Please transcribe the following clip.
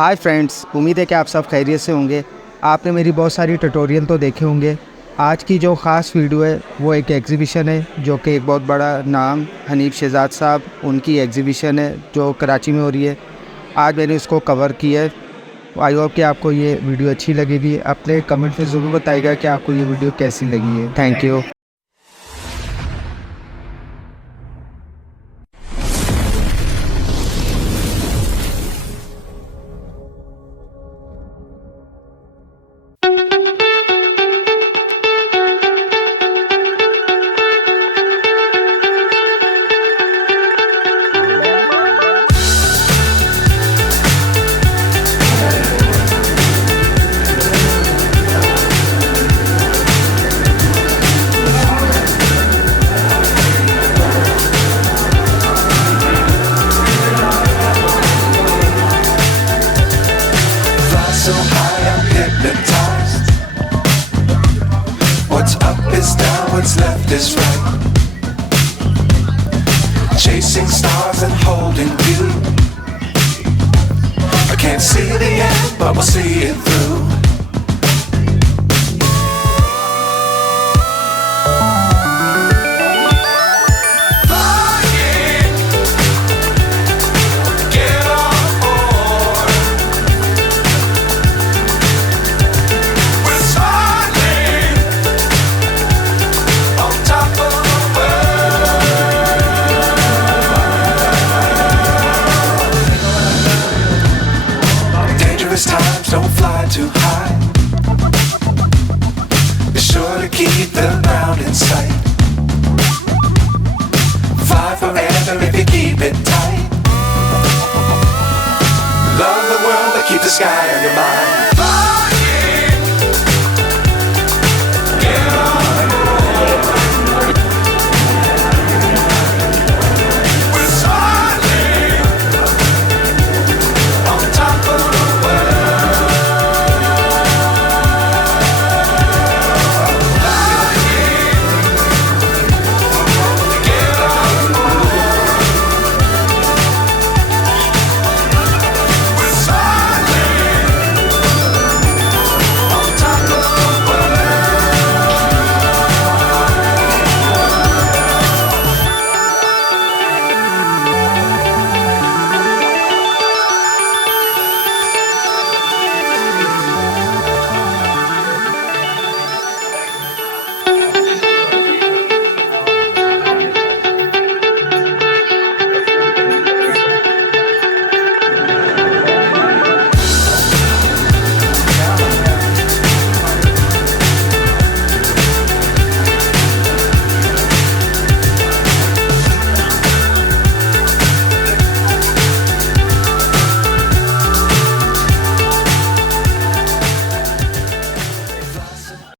Hi friends, उम्मीद है कि आप सब खैरियत से होंगे। आपने मेरी बहुत सारी ट्यूटोरियल तो देखे होंगे। आज की जो ख़ास वीडियो है वो एक एग्ज़िबिशन है जो कि एक बहुत बड़ा नाम हनीफ शहजाद साहब उनकी एग्ज़िबिशन है जो कराची में हो रही है। आज मैंने उसको कवर किया है। आई होप कि आपको ये वीडियो अच्छी लगेगी। अपने कमेंट में ज़रूर बताइएगा कि आपको ये वीडियो कैसी लगी है। Thank you. So high, I'm hypnotized. What's up is down, what's left is right. Chasing stars and holding you. I can't see the end, but we'll see it through. Times don't fly too high. Be sure to keep the ground in sight. Fly forever if you keep it tight. Love the world but keep the sky on your mind. Fly.